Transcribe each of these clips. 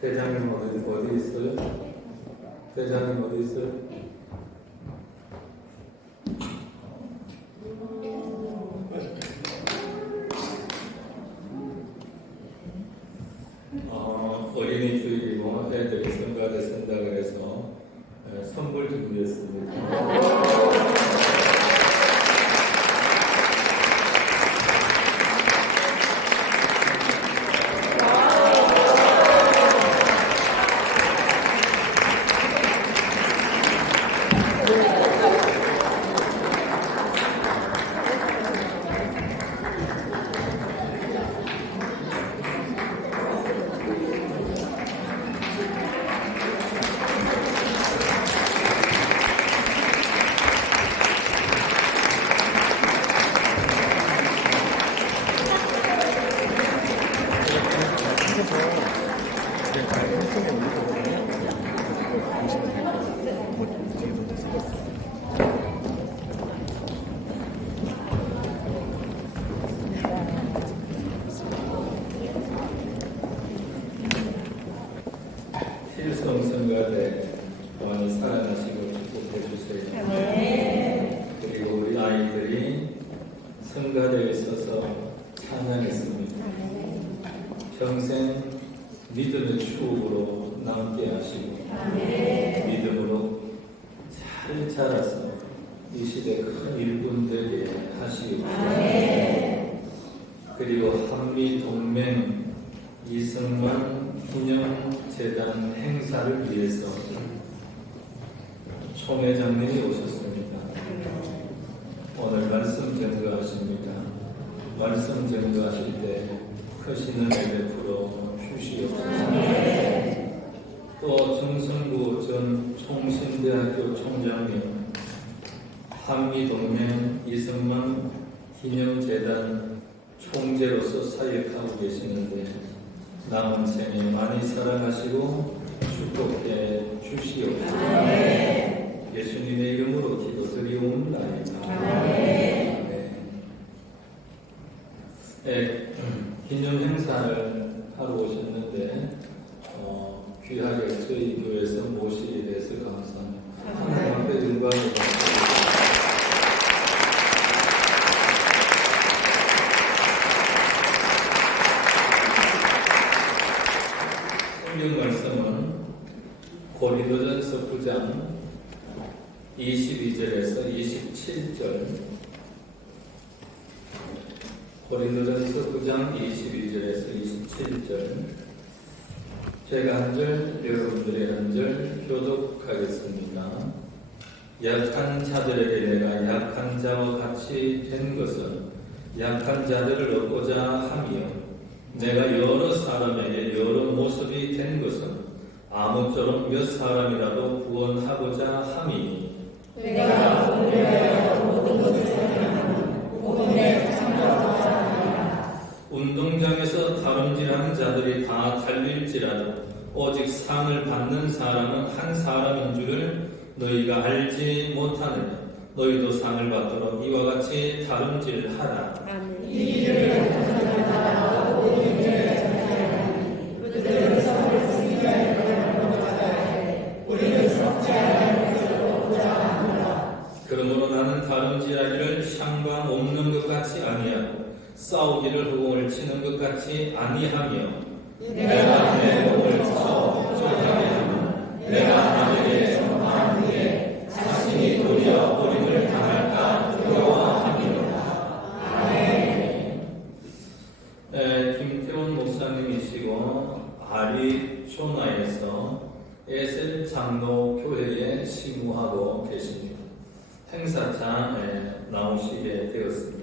대장님 어디 있어요? 대장님 어디 있어요? 어린이 주일이고 애들이 성가대 쓴다 그래서 선물 준비했습니다. 실성성가대 많이 사랑하시고 축복해 주세요. 그리고 우리 아이들이 성가대에 있어서 찬양했습니다. 평생 믿음의 추억으로 남게 하시고 믿음으로 잘 자라서 이 시대 큰 일꾼 되게 하시고 그리고 한미동맹 이승만 기념재단 행사를 위해서 총회장님이 오셨습니다. 오늘 말씀 전도하십니다. 말씀 전도하실 때 크신 은혜 베풀어 주시옵소서. 또 정성구 전 총신대학교 총장님, 한미동맹 이승만 기념재단 총재로서 사역하고 계시는데 남은 생에 많이 사랑하시고 축복해 주시옵소서. 예수님의 이름으로 기도드리옵나이다. 기념 행사를 하러 오셨는데 귀하게 저희 교회에서 모시게 돼서 감사합니다. 하나님 앞에 영광입니다. 성경 말씀은 고린도전서 9장 22절에서 27절, 고린도전서 9장 22절에서 27절, 제가 한 절, 여러분들의 한 절 교독하겠습니다. 약한 자들에게 내가 약한 자와 같이 된 것은 약한 자들을 얻고자 하며 내가 여러 사람에게 여러 모습이 된 것은 아무쪼록 몇 사람이라도 구원하고자 함이니 내가 오늘날 모든 것을 사랑하는 오늘의 참여하고자 합니다. 운동장에서 다름질하는 자들이 다 달릴지라도 오직 상을 받는 사람은 한 사람인 줄을 너희가 알지 못하느냐. 너희도 상을 받도록 이와 같이 다름질하라. 이 일을 감사하라. 모든 일을 전하라니 그들은 성을 승리하여 가려고자 해 우리는 썩지 않을 것으로 보자 합니다. 그러므로 나는 다름질하기를 샹과 없는 것 같이 아니하고 싸우기를 허공을 치는 것 같이 아니하며 내가 내 몸을 쳐 쫓아게 하면 내가 남에게 전파한 후에 자신이 도리어 버림을 당할까 두려워함이로다. 아멘. 김태훈 목사님이시고 아리조나에서 에셀 장로 교회에 시무하고 계십니다. 행사장에 나오시게 되었습니다.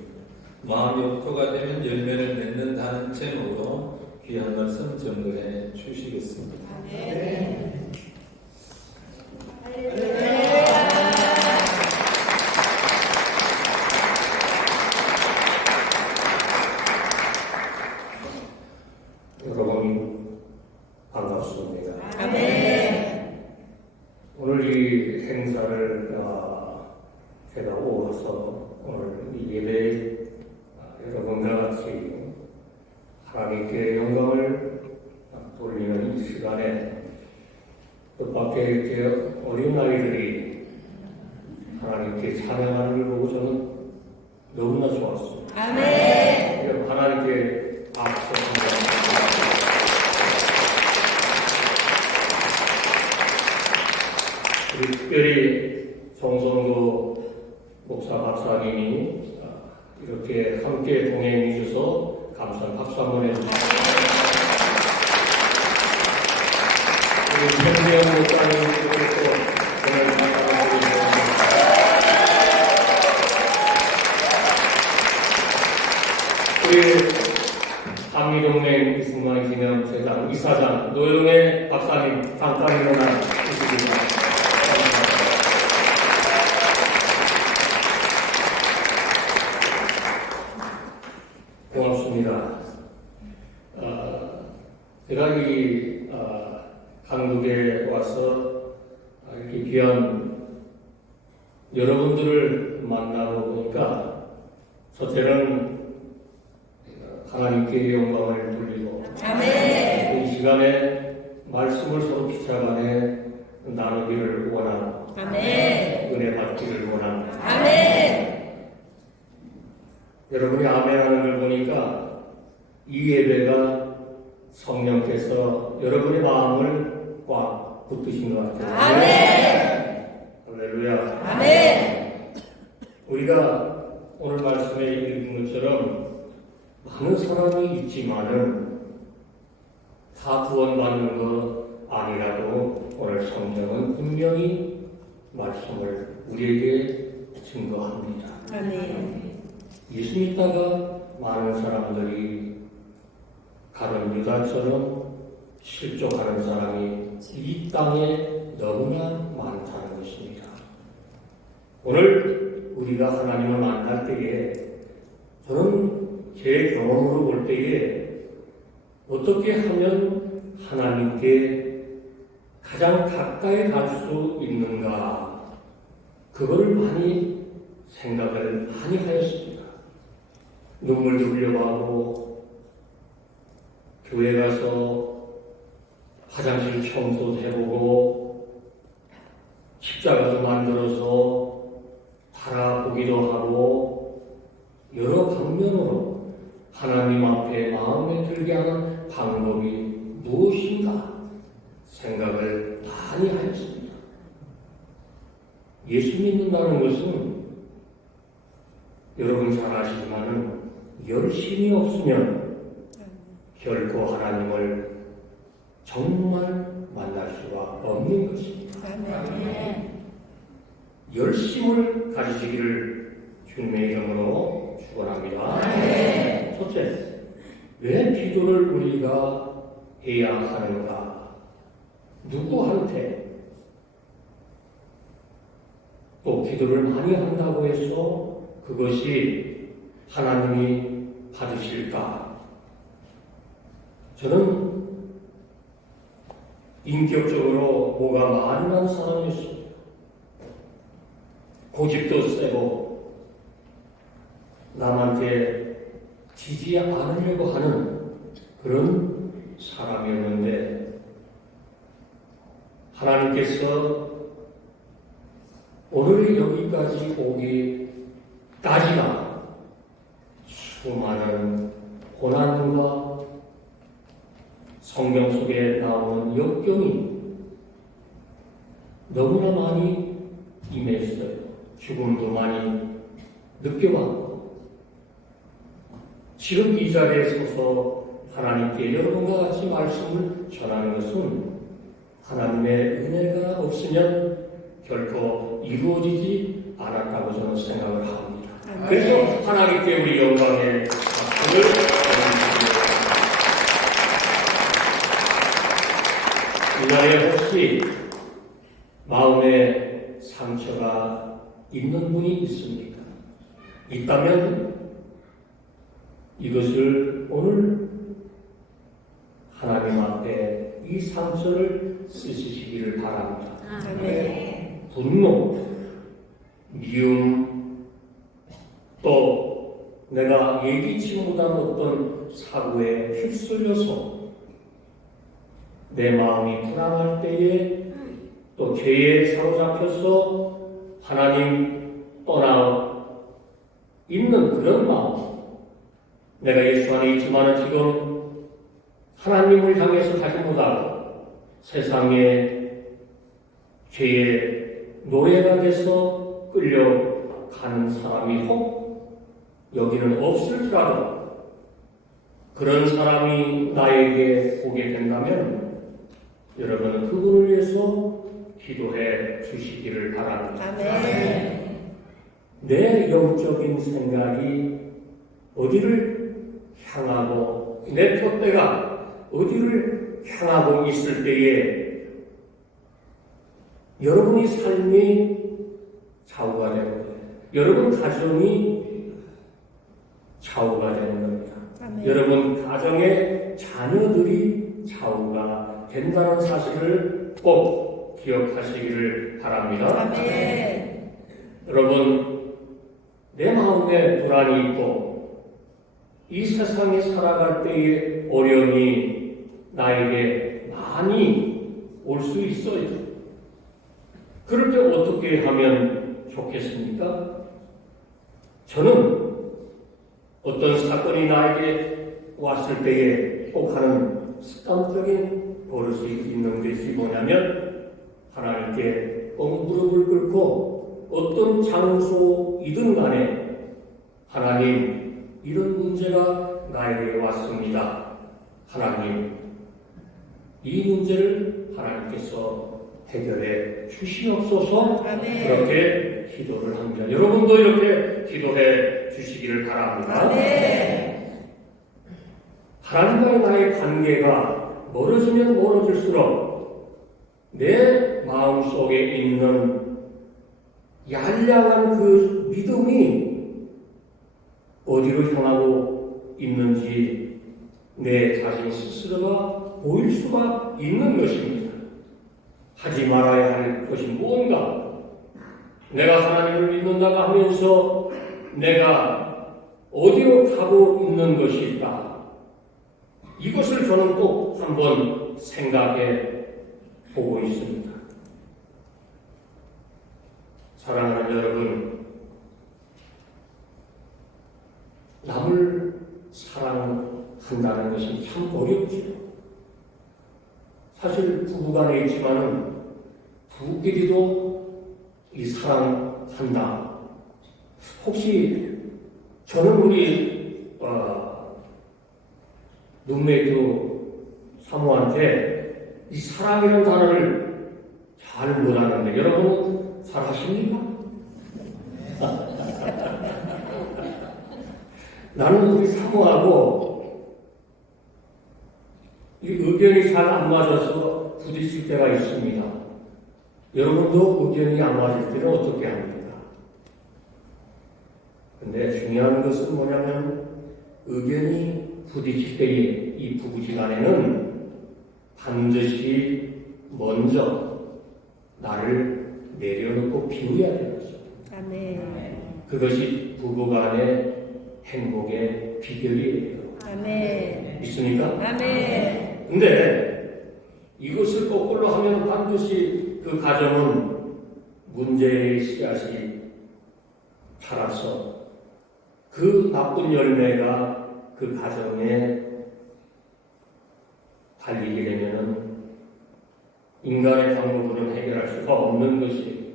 마음이 옥토가 되면 열매를 맺는다는 제목으로 귀한 말씀 전도해 주시겠습니다. 아멘. 여러분 반갑습니다. 아멘. 오늘 이 행사를 제가 오어서 오늘 이 예배에 여러분과 같이 하나님께 영광을 돌리는 이 시간에 뜻밖의 이렇게 어린 아이들이 하나님께 찬양하는 걸 보고 저는 너무나 좋았습니다. 아멘. 하나님께 박수 한번. 우리 특별히 정성도 목사 박사님이 이렇게 함께 동행해 주셔서 감사한 박수 한번 해주십시오. 우리 현대현 목사님께서 오늘 감사드리고 우리 한미동맹 이승만 기념재단 이사장 노영애 박사님 잠깐 일어나 주시기 바랍니다. 고맙습니다. 제가 이 한국에 와서 이렇게 귀한 여러분들을 만나고 보니까 첫째는 하나님께 영광을 돌리고 아멘. 이 시간에 말씀을 서로 피차간에 나누기를 원하고 아멘. 은혜 받기를 원합니다. 아멘. 여러분이 아멘 하는 걸 보니까 이 예배가 성령께서 여러분의 마음을 꽉 붙드신 것 같아요. 아멘. 할렐루야. 아멘. 우리가 오늘 말씀에 읽은 것처럼 많은 사람이 있지만은 다 구원받는 것 아니라고 오늘 성경은 분명히 말씀을 우리에게 증거합니다. 아멘. 예수 믿다가 많은 사람들이 가룟 유다처럼 실족하는 사람이 이 땅에 너무나 많다는 것입니다. 오늘 우리가 하나님을 만날 때에 저는 제 경험으로 볼 때에 어떻게 하면 하나님께 가장 가까이 갈 수 있는가 그거를 많이 생각을 많이 하였습니다. 눈물도 흘려가고 교회 가서 화장실 청소도 해보고 십자가도 만들어서 달아보기도 하고 여러 방면으로 하나님 앞에 마음에 들게 하는 방법이 무엇인가 생각을 많이 하였습니다. 예수 믿는다는 것은 여러분 잘 아시지만은 열심이 없으면 결코 하나님을 정말 만날 수가 없는 것입니다. 아멘. 열심을 가지시기를 주님의 이름으로 축원합니다. 첫째, 왜 기도를 우리가 해야 하는가? 누구한테? 또 기도를 많이 한다고 해서 그것이 하나님이 받으실까? 저는 인격적으로 뭐가 많은 사람이었습니다. 고집도 세고 남한테 지지 않으려고 하는 그런 사람이었는데 하나님께서 오늘 여기까지 오기까지가 수많은 고난과 성경 속에 나오는 역경이 너무나 많이 임했어요. 죽음도 많이 느껴봤고 지금 이 자리에 서서 하나님께 여러분과 같이 말씀을 전하는 것은 하나님의 은혜가 없으면 결코 이루어지지 않았다고 저는 생각을 합니다. 그래서 하나님께 우리 영광의 박수를 드립니다. 이 자리에 혹시 마음에 상처가 있는 분이 있습니까? 있다면 이것을 오늘 하나님 앞에 이 상처를 쓰시기를 바랍니다. 분노, 미움, 또 내가 내가 예기치 못한 어떤 사고에 휩쓸려서 내 마음이 불안할 때에 또 죄에 사로잡혀서 하나님 떠나 있는 그런 마음, 내가 예수 안에 있지만 지금 하나님을 향해서 가지 못하고 세상의 죄의 노예가 돼서 끌려가는 사람이 혹 여기는 없을지라도 그런 사람이 나에게 오게 된다면 여러분은 그분을 위해서 기도해 주시기를 바랍니다. 아멘. 내 영적인 생각이 어디를 향하고 내 푯대가 어디를 향하고 있을 때에 여러분의 삶이 좌우가 되는 거예요. 여러분 가정이 좌우가 되는 겁니다. 아멘. 여러분 가정의 자녀들이 좌우가 된다는 사실을 꼭 기억하시기를 바랍니다. 아멘. 여러분, 내 마음에 불안이 있고 이 세상에 살아갈 때의 어려움이 나에게 많이 올 수 있어요. 그럴 때 어떻게 하면 좋겠습니까? 저는 어떤 사건이 나에게 왔을 때에 꼭 하는 습관적인 버릇이 있는 것이 뭐냐면 하나님께 꼭 무릎을 꿇고 어떤 장소이든 간에 하나님 이런 문제가 나에게 왔습니다. 하나님 이 문제를 하나님께서 해결해 주시옵소서. 아멘. 그렇게 기도를 합니다. 여러분도 이렇게 기도해 주시기를 바랍니다. 아멘. 하나님과의 나의 관계가 멀어지면 멀어질수록 내 마음속에 있는 양양한 그 믿음이 어디로 향하고 있는지 내 자신 스스로가 보일 수가 있는 것입니다. 하지 말아야 할 것이 뭔가? 내가 하나님을 믿는다고 하면서 내가 어디로 가고 있는 것이 있다. 이것을 저는 꼭 한번 생각해 보고 있습니다. 사랑하는 여러분, 남을 사랑한다는 것이 참 어렵죠. 사실 부부간에 있지만은 부부끼리도 이 사랑한다. 혹시 저는 우리 룸메이트 사모한테 이 사랑이라는 단어를 잘 못하는데 여러분 잘 하십니까? 나는 우리 사모하고 이 의견이 잘 안 맞아서 부딪힐 때가 있습니다. 여러분도 의견이 안 맞을 때는 어떻게 합니까? 근데 중요한 것은 뭐냐면 의견이 부딪힐 때에 이 부부지간에는 반드시 먼저 나를 내려놓고 비워야 되는 것입니다. 아멘. 그것이 부부간의 행복의 비결이에요. 아멘. 믿습니까? 아멘. 근데 이것을 거꾸로 하면 반드시 그 가정은 문제의 씨앗이 자라서 그 나쁜 열매가 그 가정에 달리게 되면은 인간의 방법으로는 해결할 수가 없는 것이에요.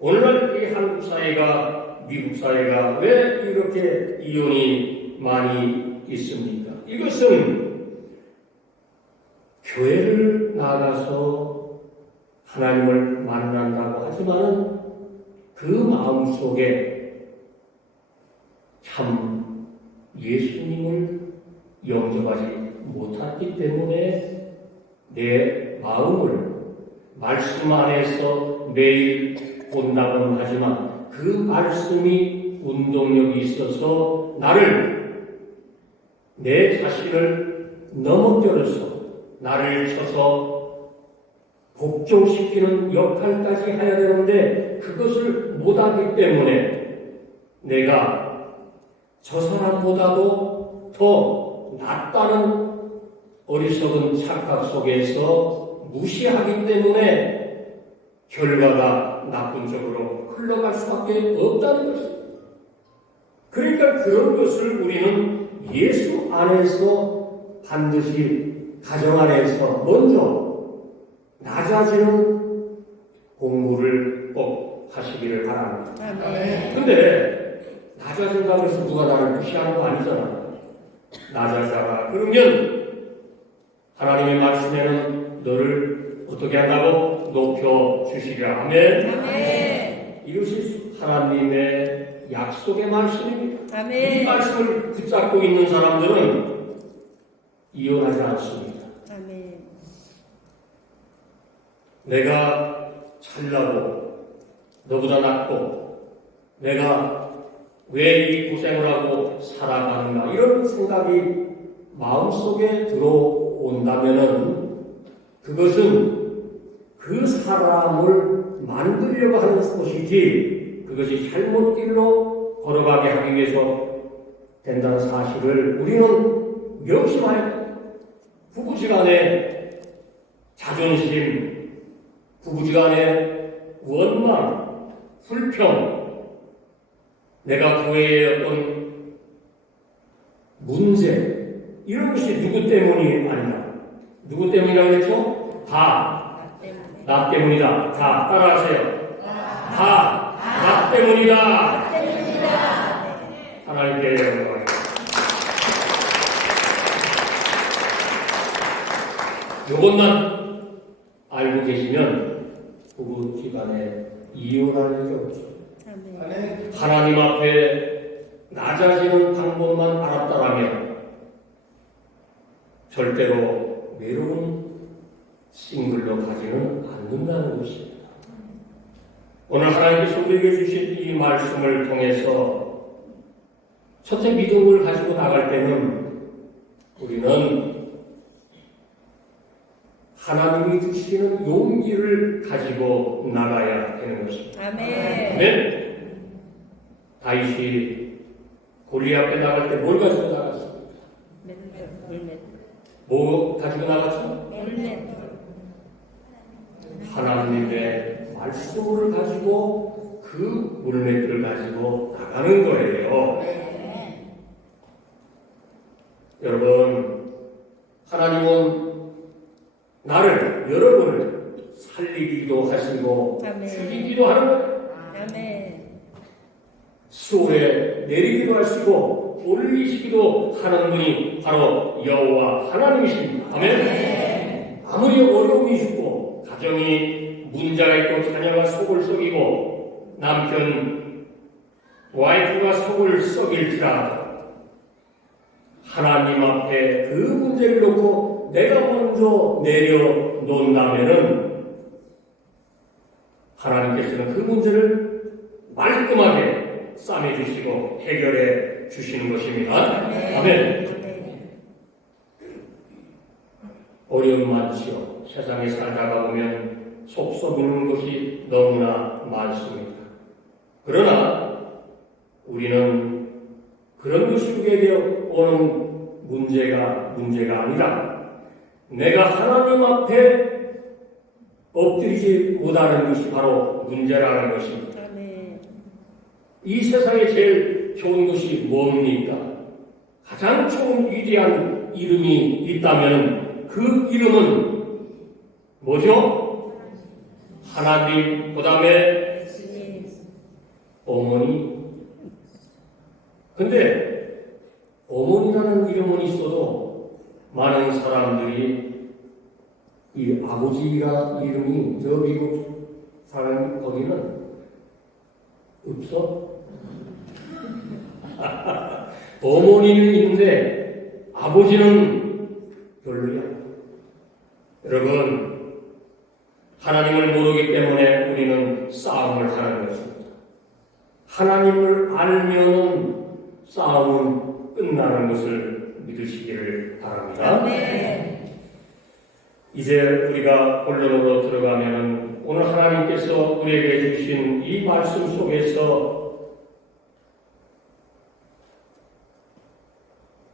오늘날 이 한국 사회가 미국 사회가 왜 이렇게 이혼이 많이 있습니까? 이것은 교회를 나가서 하나님을 만난다고 하지만 그 마음속에 참 예수님을 영접하지 못했기 때문에 내 마음을 말씀 안에서 매일 본다고는 하지만 그 말씀이 운동력이 있어서 나를 내 자신을 넘어뜨려서 나를 쳐서 복종시키는 역할까지 해야 되는데 그것을 못하기 때문에 내가 저 사람보다도 더 낫다는 어리석은 착각 속에서 무시하기 때문에 결과가 나쁜 쪽으로 흘러갈 수밖에 없다는 것입니다. 그러니까 그런 것을 우리는 예수 안에서 반드시 가정 안에서 먼저 낮아지는 공부를 꼭 하시기를 바랍니다. 근데 낮아진다고 해서 누가 나를 무시하는 거 아니잖아. 낮아져라. 그러면 하나님의 말씀에는 너를 어떻게 한다고? 높여주시랴. 아멘. 이것이 하나님의 약속의 말씀입니다. 이 말씀을 붙잡고 있는 사람들은 이혼하지 않습니다. 내가 잘나고 너보다 낫고 내가 왜 이 고생을 하고 살아가는가 이런 생각이 마음속에 들어온다면은 그것은 그 사람을 만들려고 하는 것이지 그것이 잘못 길로 걸어가게 하기 위해서 된다는 사실을 우리는 명심해야 돼요. 부부지간의 자존심, 부부지간의 원망, 불평, 내가 교회의 어떤 문제 이런 것이 누구 때문이 아니라 누구 때문이라고 했죠? 다 나 때문이다. 다 따라하세요. 다 나 때문이다. 하나님께 영광. 이것만 알고 계시면 부부 집안에 이혼할 일 없죠. 하나님 앞에 낮아지는 방법만 알았다라면 절대로 외로운 싱글로 가지는 않는다는 것입니다. 오늘 하나님께서 우리에게 주신 이 말씀을 통해서 첫째 믿음을 가지고 나갈 때는 우리는 하나님이 주시는 용기를 가지고 나가야 되는 것입니다. 아멘. 다윗이 골리앗 앞에 나갈 때 뭘 가지고 나갔습니까? 뭐 가지고 나갔죠? 하나님의 말씀을 가지고 그 물맷들을 가지고 나가는 거예요. 여러분, 하나님은 나를, 여러분을 살리기도 하시고 죽이기도 하는 거예요. 수월에 내리기도 하시고 올리시기도 하는 분이 바로 여호와 하나님이십니다. 아멘. 아무리 어려움이 있고 가정이 문제가 있고 자녀가 속을 썩이고 남편 와이프가 속을 썩일지라도 하나님 앞에 그 문제를 놓고 내가 먼저 내려놓는다면은 하나님께서는 그 문제를 말끔하게 싸매주시고 해결해 주시는 것입니다. 아멘. 어려움 많지요. 세상에 살다가 보면 속 썩이는 것이 너무나 많습니다. 그러나 우리는 그런 것이 우리에게 오는 문제가 아니라 내가 하나님 앞에 엎드리지 못하는 것이 바로 문제라는 것입니다. 이 세상에 제일 좋은 것이 뭡니까? 가장 좋은 위대한 이름이 있다면 그 이름은 뭐죠? 하나님, 그 다음에 어머니. 근데 어머니라는 이름은 있어도 많은 사람들이 이 아버지가 이름이 저 미국 사람 거기는 없어? 어머니는 있는데 아버지는 별로야. 여러분, 하나님을 모르기 때문에 우리는 싸움을 하는 것입니다. 하나님을 알면은 싸움은 끝나는 것을 믿으시기를 바랍니다. 이제 우리가 본론으로 들어가면 오늘 하나님께서 우리에게 주신 이 말씀 속에서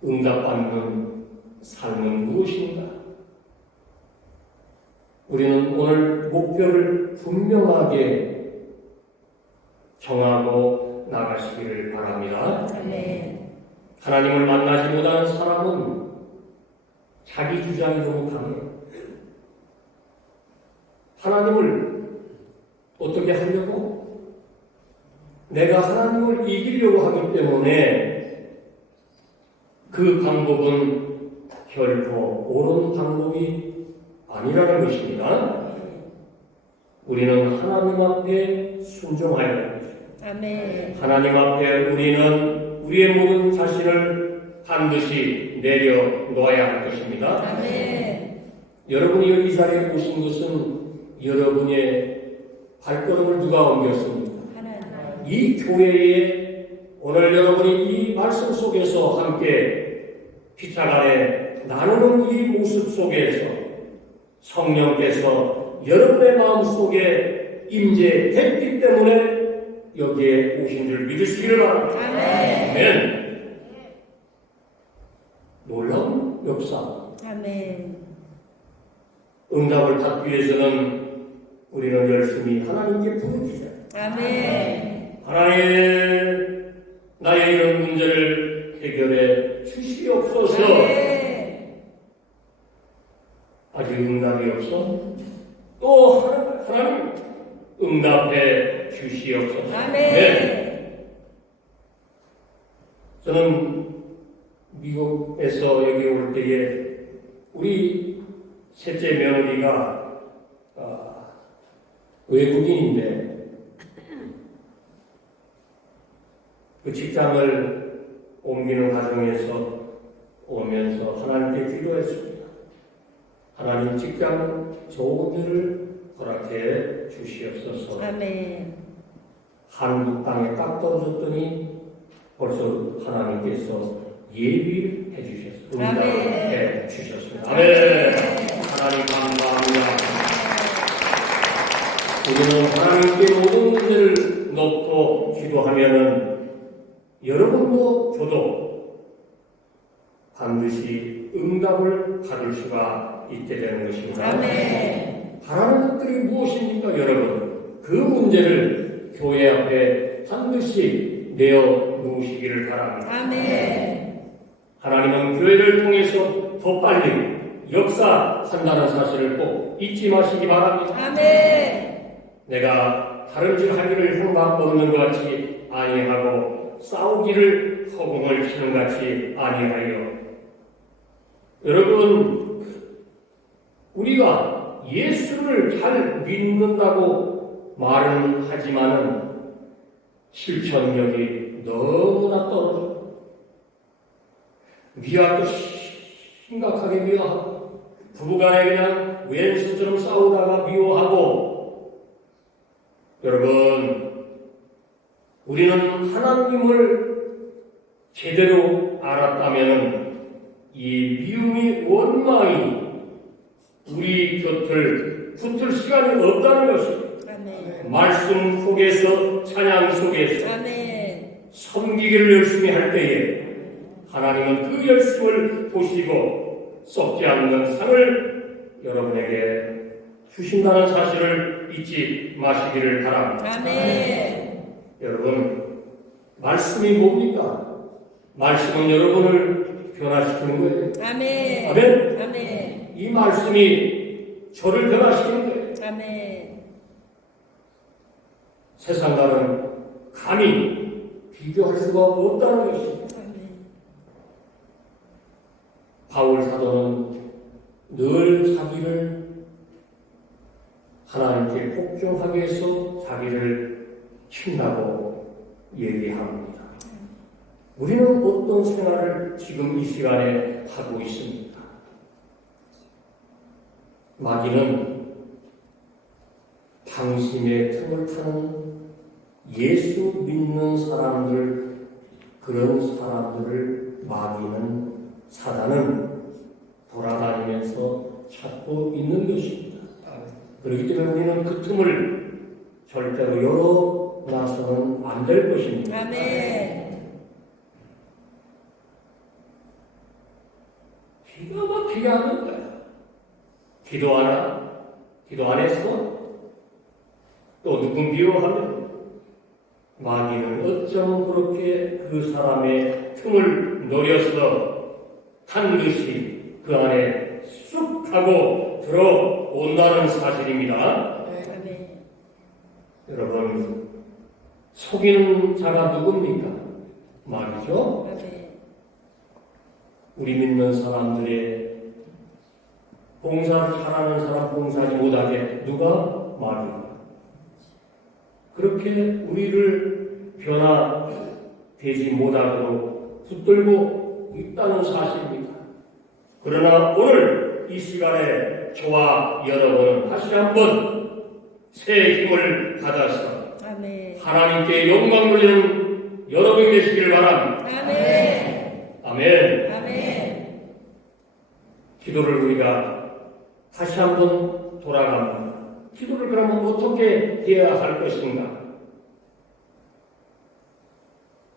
응답받는 삶은 무엇인가? 우리는 오늘 목표를 분명하게 정하고 나가시기를 바랍니다. 하나님을 만나지 못한 사람은 자기 주장이 너무 강해요. 하나님을 어떻게 하려고? 내가 하나님을 이기려고 하기 때문에 그 방법은 결코 옳은 방법이 아니라는 것입니다. 우리는 하나님 앞에 순종해야 합니다. 하나님 앞에 우리는 우리의 모든 자신을 반드시 내려놓아야 할 것입니다. 여러분이 여기 자리에 오신 것은 여러분의 발걸음을 누가 옮겼습니까? 이 교회에 오늘 여러분이 이 말씀 속에서 함께 피차간에 나누는 이 모습 속에서 성령께서 여러분의 마음속에 임재했기 때문에 여기에 오신 줄 믿으시기를 바랍니다. 아멘. 놀라운 역사. 응답을 받기 위해서는 우리는 열심히 하나님께 부르짖어야 하나님, 나의 이런 문제를 해결해 주시옵소서. 아직 응답이 없어? 또 하나님 응답해 주시옵소서. 네. 저는 미국에서 여기 올 때에 우리 셋째 며느리가 외국인인데 그 직장을 옮기는 과정에서 오면서 하나님께 기도했습니다. 하나님 직장 좋은 일을 허락해 주시옵소서. 한국 땅에 딱 떨어졌더니 벌써 하나님께서 예비해 주셨습니다. 응답해 주셨습니다. 아멘. 하나님 감사합니다. 우리는 하나님께 모든 문제를 놓고 기도하면은 여러분도 저도 반드시 응답을 받을 수가 있게 되는 것입니다. 바라는 것들이 무엇입니까, 여러분? 그 문제를 교회 앞에 반드시 내어놓으시기를 바랍니다. 하나님은 교회를 통해서 더 빨리 역사한다는 사실을 꼭 잊지 마시기 바랍니다. 내가 다른 질 하기를 형방 얻는 것 같이 아니하고 싸우기를 허공을 치는 같이 아니하여. 여러분, 우리가 예수를 잘 믿는다고 말은 하지만은 실천력이 너무나 떨어져. 미워도 심각하게 미워하고, 부부간에 그냥 왼수처럼 싸우다가 미워하고. 여러분, 우리는 하나님을 제대로 알았다면 이 미움이 원망이 우리 곁을 붙을 시간이 없다는 것입니다. 말씀 속에서, 찬양 속에서 섬기기를 열심히 할 때에 하나님은 그 열심을 보시고 썩지 않는 상을 여러분에게 주신다는 사실을 잊지 마시기를 바랍니다. 여러분, 말씀이 뭡니까? 말씀은 여러분을 변화시키는 거예요. 아멘. 이 말씀이 저를 변화시키는 거예요. 세상과는 감히 비교할 수가 없다는 것입니다. 바울 사도는 늘 자기를 하나님께 복종하기 위해서 자기를 친다고 얘기합니다. 우리는 어떤 생활을 지금 이 시간에 하고 있습니까? 마귀는 당신의 틈을 타는 예수 믿는 사람들, 그런 사람들을 마귀는, 사단은 돌아다니면서 찾고 있는 것입니다. 그렇기 때문에 우리는 그 틈을 절대로 열어놔서는 안 될 것입니다. 기가 막히게 하는 거야. 기도하나? 기도 안 했어? 또 누구 미워하면 마귀는 어쩜 그렇게 그 사람의 틈을 노려서 반드시 그 안에 쑥 하고 들어온다는 사실입니다. 아멘. 여러분, 속이는 자가 누굽니까? 마귀죠? 아멘. 우리 믿는 사람들의 봉사를 잘하는 사람 봉사하지 못하게 누가? 마귀. 그렇게 우리를 변화되지 못하도록 붙들고 있다는 사실입니다. 그러나 오늘 이 시간에 저와 여러분은 다시 한번 새 힘을 받아서 아멘. 하나님께 영광 돌리는 여러분이 되시기를 바랍니다. 아멘. 아멘. 아멘. 기도를 우리가 다시 한번 돌아갑니다. 기도를 그러면 어떻게 해야 할 것인가?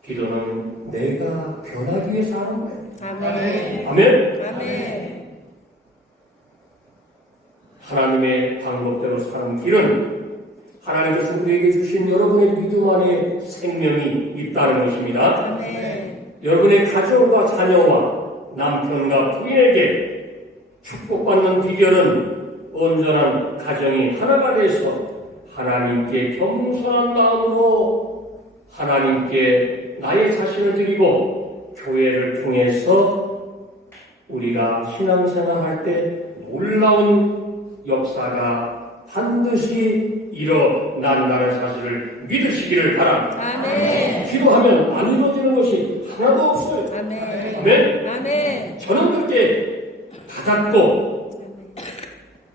기도는 내가 변하기 위해서 하는 거예요. 아멘. 아멘? 아멘. 하나님의 방법대로 사는 길은 하나님께서 우리에게 주신 여러분의 믿음 안에 생명이 있다는 것입니다. 아멘. 여러분의 가정과 자녀와 남편과 부인에게 축복받는 비결은 온전한 가정이 하나가 돼서 하나님께 겸손한 마음으로 하나님께 나의 자신을 드리고 교회를 통해서 우리가 신앙생활할 때 놀라운 역사가 반드시 일어난다는 사실을 믿으시기를 바랍니다. 아멘. 기도하면 안 이루어지는 것이 하나도 없어요. 아멘. 아멘? 아멘. 저는 그렇게 받았고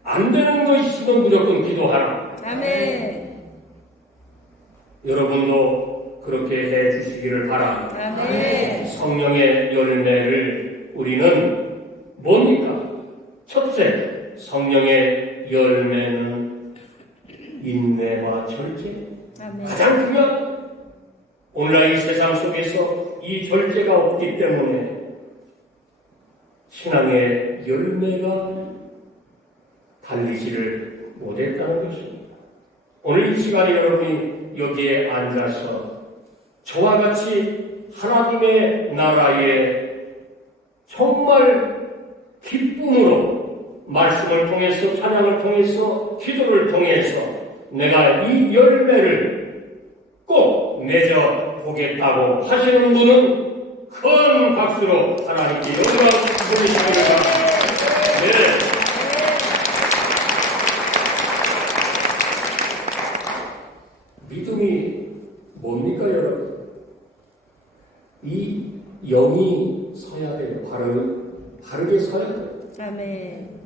안 되는 것이 있으면 무조건 기도하라. 아멘. 여러분도 그렇게 해 주시기를 바랍니다. 아멘. 성령의 열매를 우리는 뭡니까? 첫째, 성령의 열매는 인내와 절제. 아멘. 가장 중요한 오늘날 이 세상 속에서 이 절제가 없기 때문에 신앙의 열매가 달리지를 못했다는 것입니다. 오늘 이 시간에 여러분이 여기에 앉아서 저와 같이 하나님의 나라에 정말 기쁨으로 말씀을 통해서 찬양을 통해서 기도를 통해서 내가 이 열매를 꼭 맺어 보겠다고 하시는 분은 큰 박수로 하나님께 영광 드리시기를 바랍니다. 네. 믿음이 뭡니까, 여러분? 이 영이 서야 돼요. 바르게 서야 돼요. 아멘.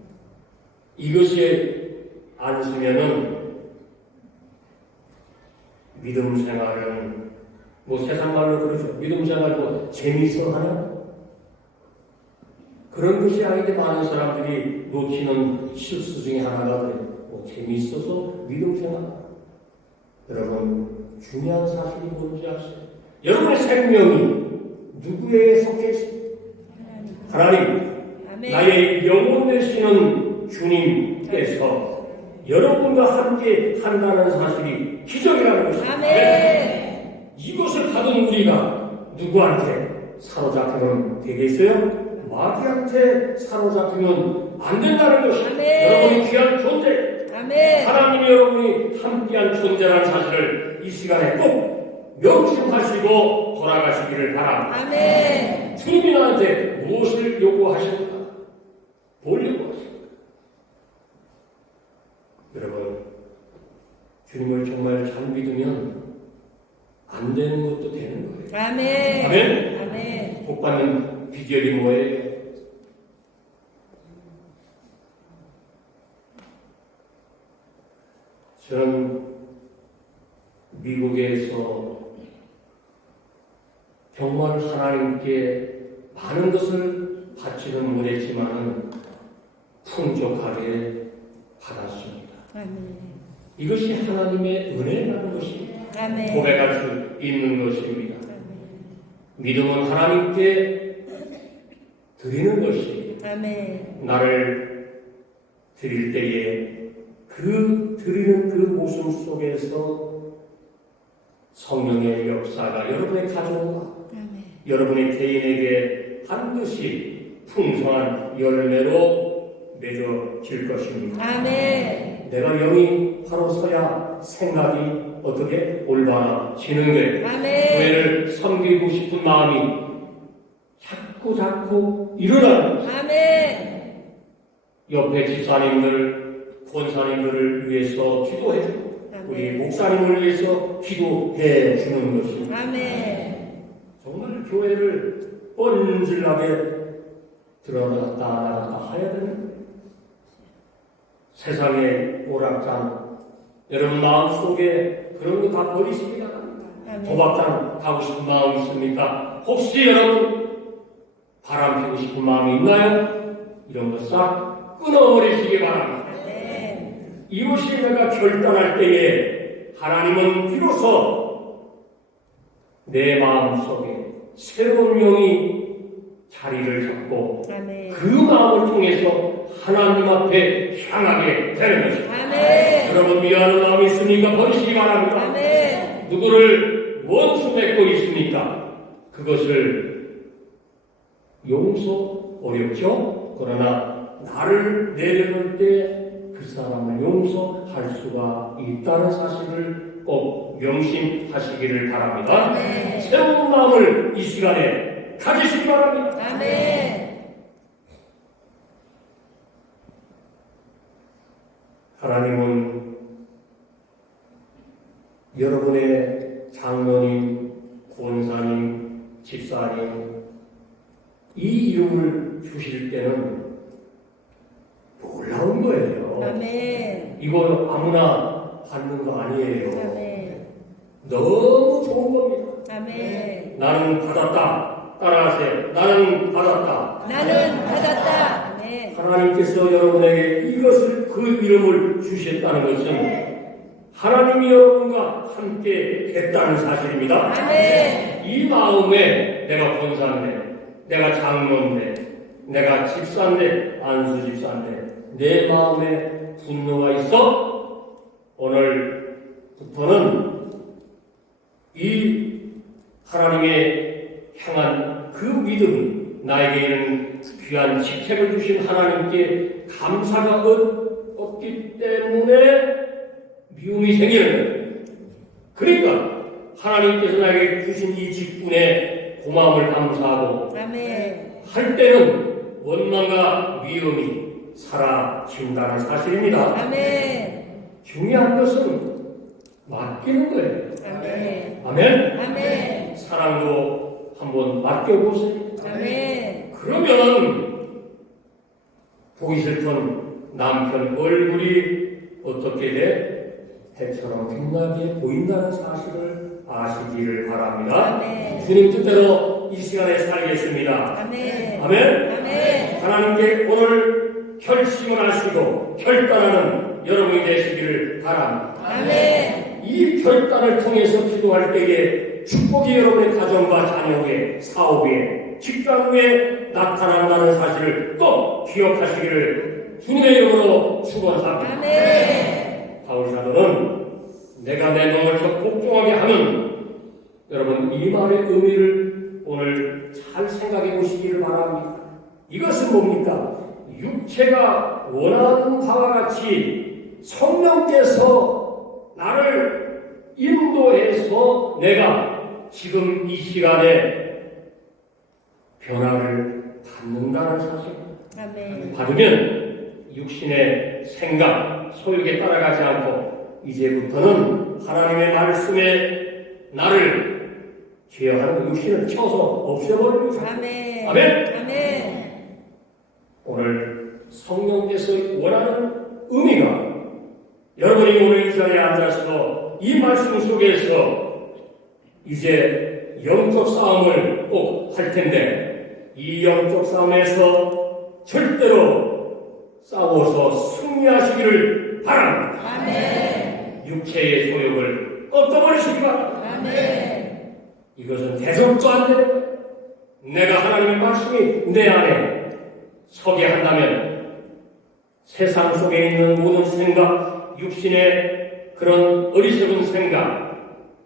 이것이 안 서면은 믿음 생활은 뭐 세상 말로 그러죠. 믿음 생활 뭐 재미있어 하나? 그런 것이 아닌데 많은 사람들이 놓치는 실수 중에 하나가 그래요. 뭐 재미있어서 믿음 생활. 여러분, 중요한 사실이 뭔지 아세요? 여러분의 생명이 누구에게 속해 있습니까? 하나님. 아멘. 나의 영혼 되시는 주님께서 여러분과 함께 한다는 사실이 기적이라는 것입니다. 아멘. 이것을 받은 우리가 누구한테 사로잡히면 되겠어요? 마귀한테 사로잡히면 안 된다는 것입니다. 아멘. 여러분이 귀한 존재, 아멘. 하나님이 여러분이 함께한 존재라는 사실을 이 시간에 꼭 명심하시고 돌아가시기를 바랍니다. 아멘. 주님이 나한테 무엇을 요구하십니까? 뭘 요구하십니까? 여러분, 주님을 정말 잘 믿으면 안 되는 것도 되는 거예요. 아멘. 아멘? 아멘. 복 받는 비결이 뭐예요? 저는 미국에서 정말 하나님께 많은 것을 받지는 못했지만 풍족하게 받았습니다. 아멘. 이것이 하나님의 은혜라는 것입니다. 아멘. 고백할 수 있는 것입니다. 아멘. 믿음은 하나님께 드리는 것이 아멘. 나를 드릴 때에 그 드리는 그 모습 속에서 성령의 역사가 여러분의 가정과 아멘. 여러분의 개인에게 반드시 풍성한 열매로 맺어질 것입니다. 아멘. 내가 영이 바로 서야 생각이 어떻게 올바라지는데 아멘. 교회를 섬기고 싶은 마음이 자꾸 일어나는 아멘. 옆에 집사님들, 권사님들을 위해서 기도해주고 우리 목사님을 위해서 기도해 주는 것입니다. 아멘. 정말 교회를 뻔질나게 들어갔다 나갔다 해야 되는 거예요. 세상의 오락장, 여러분 마음속에 그런 거 다 버리시기 바랍니다. 아멘. 도박장 가고 싶은 마음 있습니까? 혹시 여러분 바람 피고 싶은 마음이 있나요? 이런 거 싹 끊어버리시기 바랍니다. 아멘. 이것이 내가 결단할 때에 하나님은 비로소 내 마음속에 새로운 영이 자리를 잡고 아멘. 그 마음을 통해서 하나님 앞에 향하게 되는 것입니다. 아멘. 여러분 미워하는 마음이 있습니까? 버리시기 바랍니다. 아멘. 누구를 원수 맺고 있습니까? 그것을 용서 어렵죠? 그러나 나를 내려놓을 때 그 사람을 용서할 수가 있다는 사실을 꼭 명심하시기를 바랍니다. 아멘. 새로운 마음을 이 시간에 가지시기 바랍니다. 아멘. 하나님은 여러분의 장로님, 권사님, 집사님 이 이름을 주실 때는 놀라운 거예요. 아멘. 이거 아무나 받는 거 아니에요. 아멘. 너무 좋은 겁니다. 아멘. 나는 받았다. 따라하세요. 나는 받았다. 나는 받았다. 아멘. 하나님께서 여러분에게 이것을 그 이름을 주셨다는 것은 하나님이 여러분과 함께 했다는 사실입니다. 아멘. 이 마음에 내가 권사인데, 내가 장로인데, 내가 집사인데, 안수 집사인데, 내 마음에 분노가 있어 오늘부터는 이 하나님의 향한 그 믿음이 나에게는 귀한 직책을 주신 하나님께 감사가 없기 때문에 미움이 생기는 거예요. 그러니까 하나님께서 나에게 주신 이 직분에 고마움을 감사하고 아멘. 할 때는 원망과 미움이 사라진다는 사실입니다. 아멘. 중요한 것은 맡기는 거예요. 아멘. 아멘? 아멘. 사랑도 한번 맡겨보세요. 아멘. 그러면 보기 싫던 남편 얼굴이 어떻게 돼? 해처럼 빛나게 보인다는 사실을 아시기를 바랍니다. 아멘. 주님 뜻대로 이 시간에 살겠습니다. 아멘. 아멘? 아멘. 하나님께 오늘 결심을 하시고 결단하는 여러분이 되시기를 바랍니다. 아멘. 이 결단을 통해서 기도할 때에 축복이 여러분의 가정과 자녀의 사업에 직장에 나타난다는 사실을 꼭 기억하시기를 주님의 이름으로 축원합니다. 아멘. 바울 사도는 내가 내 몸을 더 복종하게 하는 여러분 이 말의 의미를 오늘 잘 생각해 보시기를 바랍니다. 이것은 뭡니까? 육체가 원하는 바와 같이 성령께서 나를 인도해서 내가 지금 이 시간에 변화를 받는다는 사실입니다. 아멘. 받으면 육신의 생각, 소욕에 따라가지 않고 이제부터는 하나님의 말씀에 나를 제어하는 육신을 쳐서 없애버립니다. 아멘. 아멘. 아멘. 오늘 성령께서 원하는 의미가 여러분이 오늘 이 자리에 앉아서 이 말씀 속에서 이제 영적 싸움을 꼭 할 텐데 이 영적 싸움에서 절대로 싸워서 승리하시기를 바랍니다. 아멘. 육체의 소욕을 꺾어버리시기 바랍니다. 아멘. 이것은 대성도 안 되는 거예요. 내가 하나님의 말씀이 내 안에 서게 한다면 세상 속에 있는 모든 생각, 육신의 그런 어리석은 생각,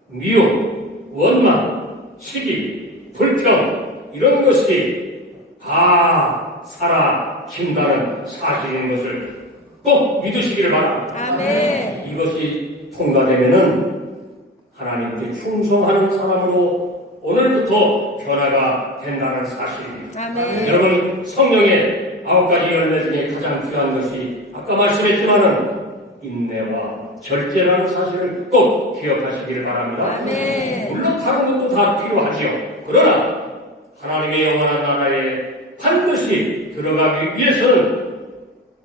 미움, 원망, 시기, 불평 이런 것이 다 사라진다는 사실인 것을 꼭 믿으시기를 바랍니다. 아멘. 이것이 통과되면은 하나님께 충성하는 사람으로 오늘부터 변화가 된다는 사실입니다. 아멘. 여러분 성령의 9가지 열매 중에 가장 귀한 것이 아까 말씀했지만은 인내와 절제라는 사실을 꼭 기억하시기를 바랍니다. 아멘. 물론 다른 것도 다 필요하지요. 그러나 하나님의 영원한 나라에 반드시 들어가기 위해서는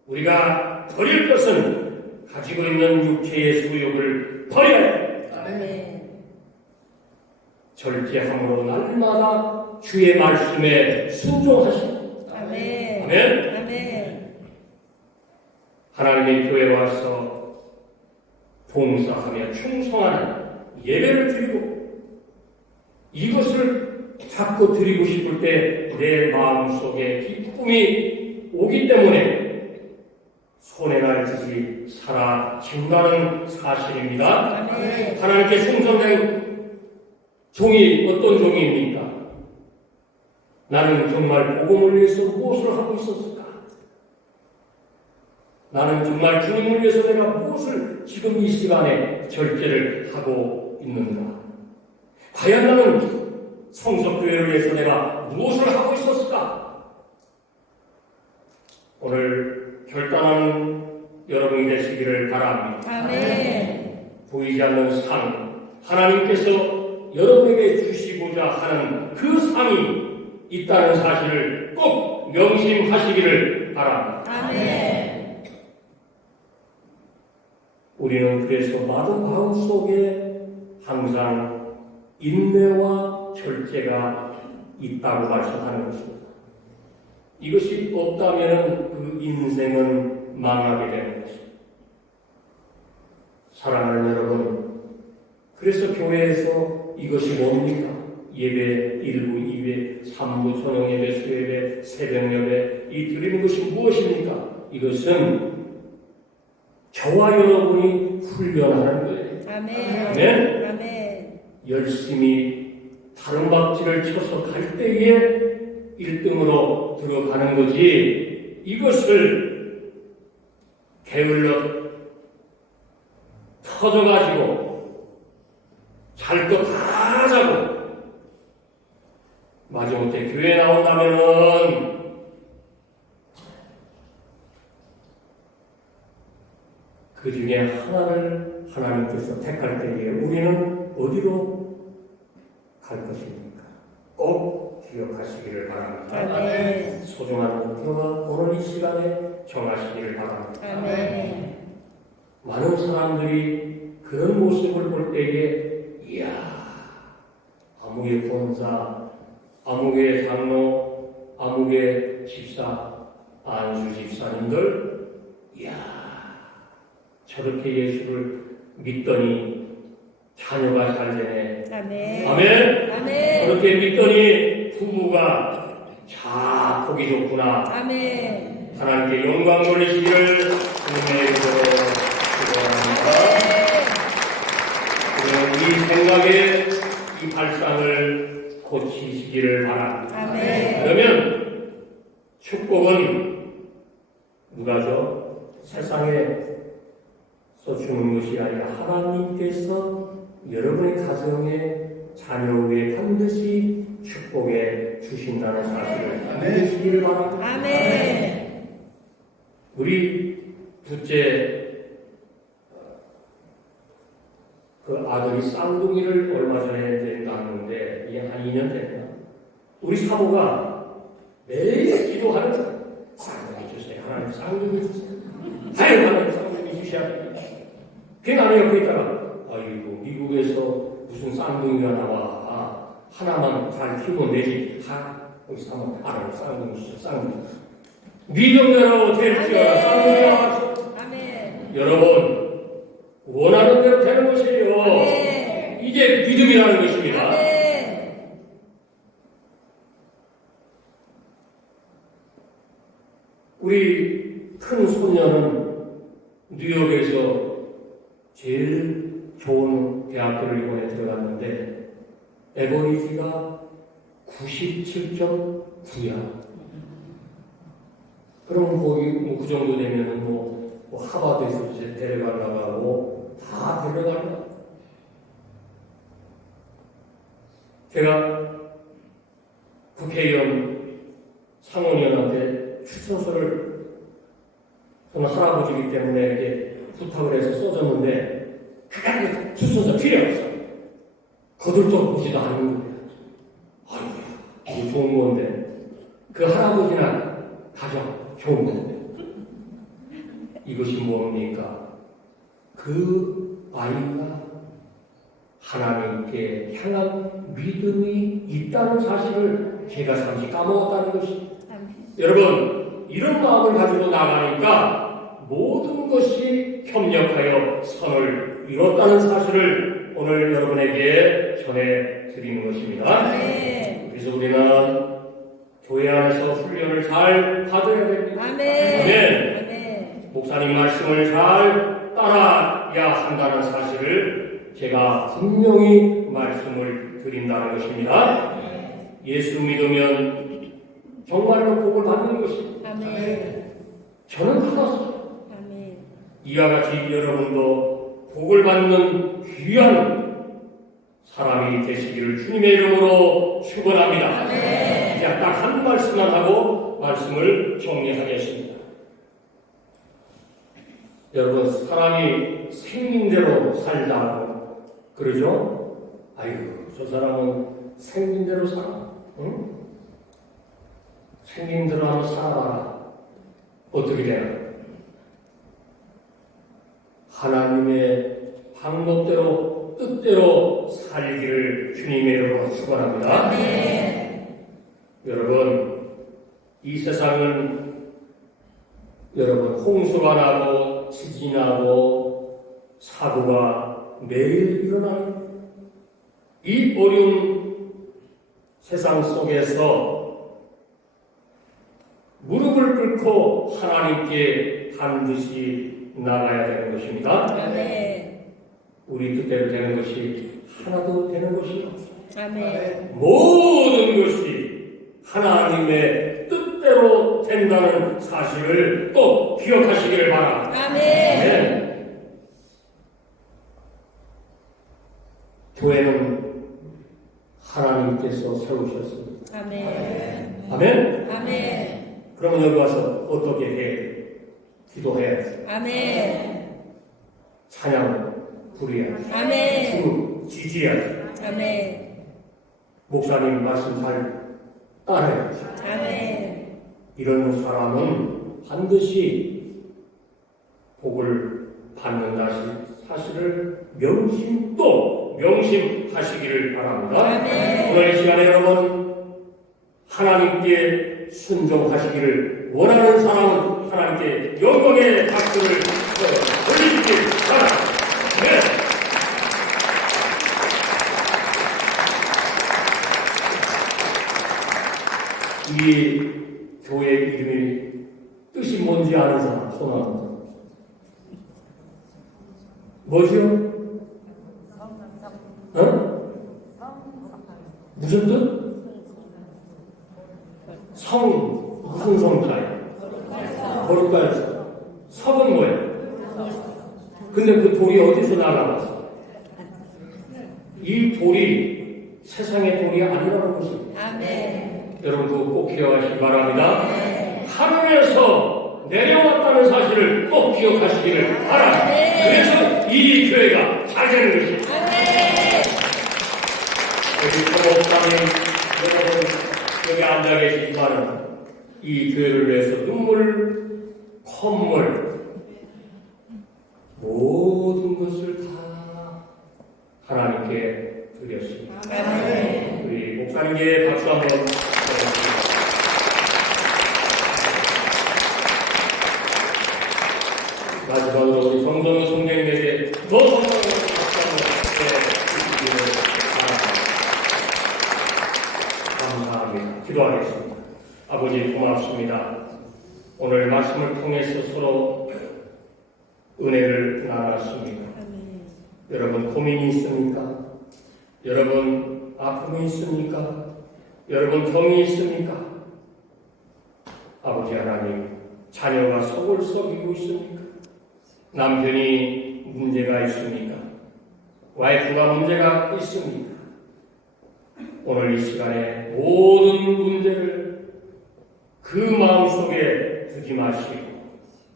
우리가 버릴 것은 가지고 있는 육체의 수욕을 버려야 합니다. 아멘. 절제함으로 날마다 주의 말씀에 순종하시고 아멘. 아멘. 아멘. 하나님의 교회에 와서 봉사하며 충성하는 예배를 드리고 이것을 자꾸 드리고 싶을 때 내 마음속에 기쁨이 오기 때문에 손해날 짓이 사라진다는 사실입니다. 아멘. 하나님께 충성된 종이 어떤 종입니까? 나는 정말 복음을 위해서 무엇을 하고 있었을까? 나는 정말 주님을 위해서 내가 무엇을 지금 이 시간에 절제를 하고 있는가? 과연 나는 성석교회를 위해서 내가 무엇을 하고 있었을까? 오늘 결단하는 여러분이 되시기를 바랍니다. 아멘. 보이지 않는 상, 하나님께서 여러분에게 주시고자 하는 그 상이 있다는 사실을 꼭 명심하시기를 바랍니다. 아멘. 우리는 그래서 마음 속에 항상 인내와 절제가 있다고 말씀하는 것입니다. 이것이 없다면 그 인생은 망하게 되는 것입니다. 사랑하는 여러분, 그래서 교회에서 이것이 뭡니까? 예배 1부, 2부, 3부, 저녁 예배, 수예배, 새벽 예배 이 드리는 것이 무엇입니까? 이것은 저와 여러분이 훈련하는 거예요. 아멘. 아멘. 아멘. 열심히 다른박질을 쳐서 갈 때에 1등으로 들어가는 거지 이것을 게을러 터져가지고 잘 것 다 하자고 마지못해 교회에 나온다면은 그 중에 하나를 하나님께서 택할 때에 우리는 어디로 갈 것입니까? 꼭 기억하시기를 바랍니다. 아멘. 소중한 목표와 오늘 이 시간에 정하시기를 바랍니다. 아멘. 많은 사람들이 그런 모습을 볼 때에 이야 아무개 권사, 아무개 장로, 아무개 집사, 안수 집사님들 이야 저렇게 예수를 믿더니 자녀가 잘 되네. 아멘. 아멘. 아멘. 저렇게 믿더니 부부가 자 보기 좋구나. 아멘. 하나님께 영광 돌리시기를 주님의 이름으로 기도합니다. 이 생각에 이 발상을 고치시기를 바랍니다. 아멘. 그러면 축복은 누가죠? 세상에서 주는 것이 아니라 하나님께서 여러분의 가정에 자녀 위에 반드시 축복해 주신다는 사실을 믿으시기를 바랍니다. 아멘. 우리 둘째 그 아들이 쌍둥이를 얼마 전에 낳았는데 이게 한 2년 됐나? 우리 사모가 매일 기도하는 거예요. 쌍둥이 주세요. 하나님 쌍둥이 주세요. 아유 하나님 쌍둥이 주셔야 됩니다. 그 나는 옆에 있다가 아이고 미국에서 무슨 쌍둥이가 나와 하나만 잘 키우면 되지. 우리 사모 하나님 쌍둥이 주세요. 쌍둥이 믿음대로 될지어다. 쌍둥이가 아멘. 여러분 원하는 대로 되는 것이에요. 아멘. 이게 믿음이라는 것입니다. 아멘. 우리 큰 손녀는 뉴욕에서 제일 좋은 대학교를 이번에 들어갔는데 에버리지가 97.9야. 그럼 거기 그 정도 되면은 뭐 하버드에서 이제 데려가려고 하고 다 데려가려고. 제가 국회의원 상원의원한테 추천서를 저는 할아버지이기 때문에 이렇게 부탁을 해서 써줬는데 그냥 추천서 필요 없어. 거들떠 보지도 않는 거예요. 아이고, 이거 좋은 건데 그 할아버지나 가져. 좋은 건데 이것이 뭡니까? 그 아이가 하나님께 향한 믿음이 있다는 사실을 제가 잠시 까먹었다는 것이. 여러분, 이런 마음을 가지고 나가니까 모든 것이 협력하여 선을 이뤘다는 사실을 오늘 여러분에게 전해드리는 것입니다. 그래서 우리는 교회 안에서 훈련을 잘 받아야 됩니다. 아멘. 목사님 말씀을 잘 따라야 한다는 사실을 제가 분명히 말씀을 드린다는 것입니다. 예수 믿으면 정말로 복을 받는 것입니다. 저는 받았어요. 이와 같이 여러분도 복을 받는 귀한 사람이 되시기를 주님의 이름으로 축원합니다. 이제 딱 한 말씀만 하고 말씀을 정리하겠습니다. 여러분, 사람이 생긴 대로 살다 그러죠? 아이고, 저 사람은 생긴 대로 살아. 응? 생긴 대로 한번 살아봐라. 어떻게 되나? 하나님의 방법대로 뜻대로 살기를 주님의 이름으로 축원합니다. 여러분, 이 세상은 여러분 홍수가 나고 지진이 나고 사고가 매일 일어나는 이 어려운 세상 속에서 무릎을 꿇고 하나님께 반드시 나가야 되는 것입니다. 우리 뜻대로 되는 것이 하나도 되는 것이 없어요. 모든 것이 하나님의 뜻대로 된다는 사실을 꼭 기억하시기를 바랍니다. 아멘. 교회는 하나님께서 세우셨습니다. 아멘. 그러면 여기 와서 어떻게 해? 기도해야지. 찬양 부려야지. 주 지지해야지. 목사님 말씀 잘 따라야지. 이런 사람은 반드시 복을 받는다 사실을 명심하시기를 바랍니다. 오늘 이 시간에 여러분 하나님께 순종하시기를 원하는 사람은 하나님께 영광의 박수를 올리시길 바랍니다. 이 교회 이름이 뜻이 뭔지 아는 사람 손합니다. 뭐죠? 무슨 뜻? 무슨 성자예요? 거룩가에서. 석은 뭐예요? 근데 그 돌이 어디서 날아왔어? 이 돌이 세상의 돌이 아니라는 것입니다. 여러분 그거 꼭 기억하시기 바랍니다. 하늘에서 내려왔다는 사실을 꼭 기억하시기를 바랍니다. 그래서 이 교회가 잘 되는 것입니다. 여기 사모님이 여러분 여기 앉아 계시지만 이 교회를 위해서 눈물, 콧물 모든 것을 다 하나님께 드렸습니다. 우리 목사님께 박수 한번 드리겠습니다. 마지막으로 우리 정성호 성령님에게 더 박수 한번 드리기를 바랍니다. 감사합니다. 기도하겠습니다. 아버지 고맙습니다. 오늘 말씀을 통해서 서로 은혜를 나눴습니다. 여러분 고민이 있습니까? 여러분 아픔이 있습니까? 여러분 병이 있습니까? 아버지 하나님, 자녀가 속을 썩이고 있습니까? 남편이 문제가 있습니까? 와이프가 문제가 있습니까? 오늘 이 시간에 모든 문제를 그 마음속에 두지 마시고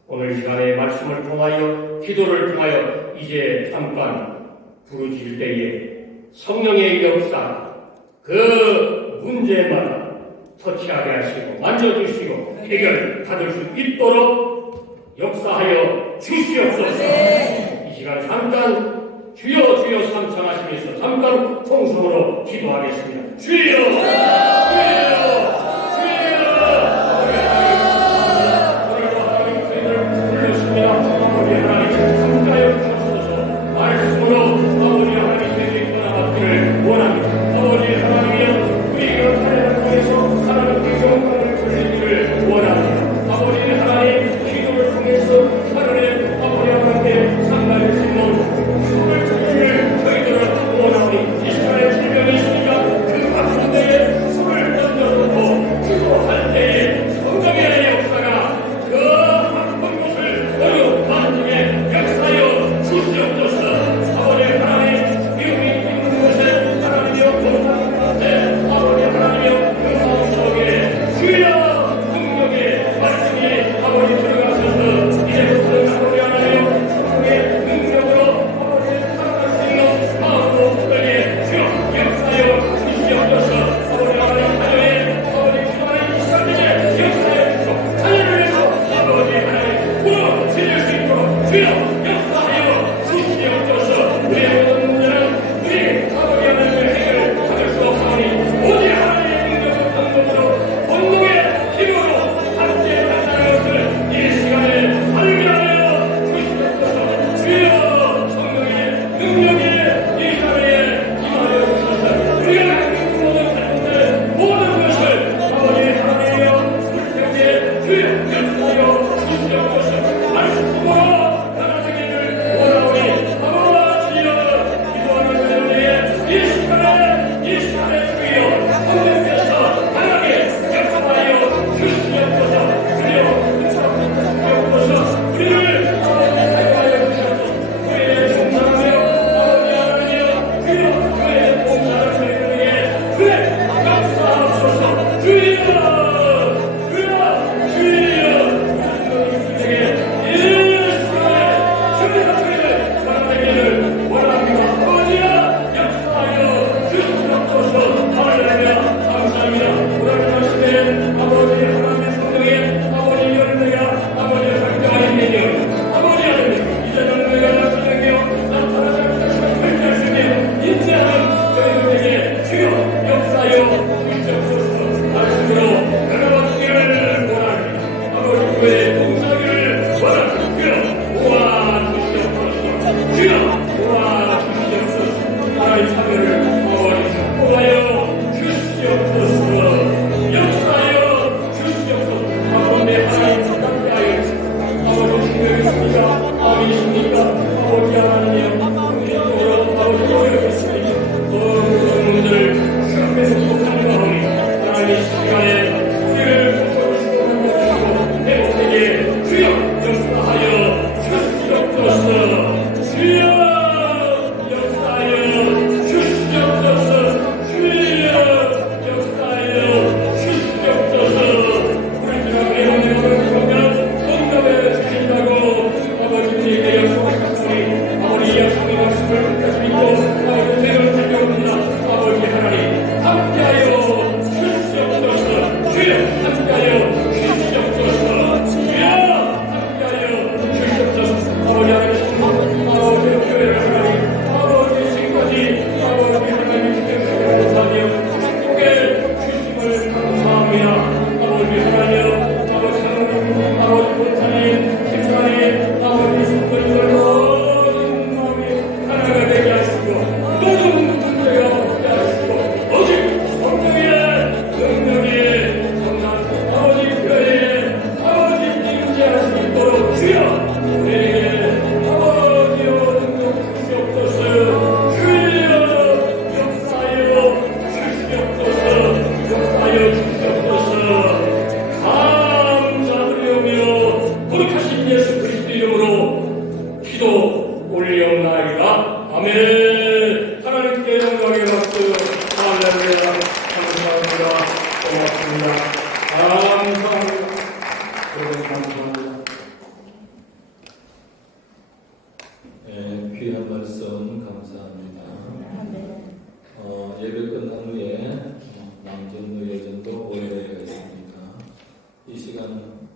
오늘 이 시간에 말씀을 통하여 기도를 통하여 이제 잠깐 부르짖을 때에 성령의 역사 그 문제마다 터치하게 하시고 만져주시고 해결 받을 수 있도록 역사하여 주시옵소서. 이 시간 잠깐 주여 주여 삼창하시면서 잠깐 통성으로 기도하겠습니다. 주여 주여 이 시간에 질병이 있으니까 그 가운데 손을 던져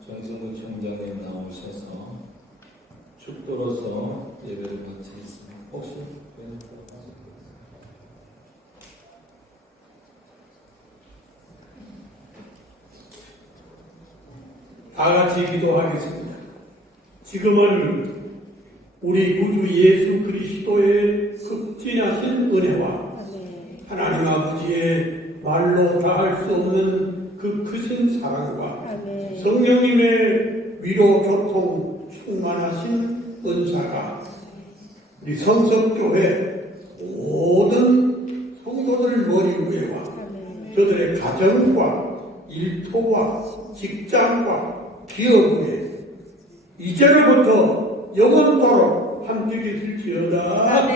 정승문 총장님 나오셔서 축도로서 예배를 마치겠습니다. 혹시 다 같이 기도하겠습니다. 지금은 우리 구주 예수 그리스도의 극진하신 은혜와 하나님 아버지의 말로 다할 수 없는 그 크신 사랑과 성령님의 위로 교통 충만하신 은사가 우리 성석교회 모든 성도들 머리 위에와 저들의 가정과 일터와 직장과 기업에 이제로부터 영원토록 함께 계실지어다.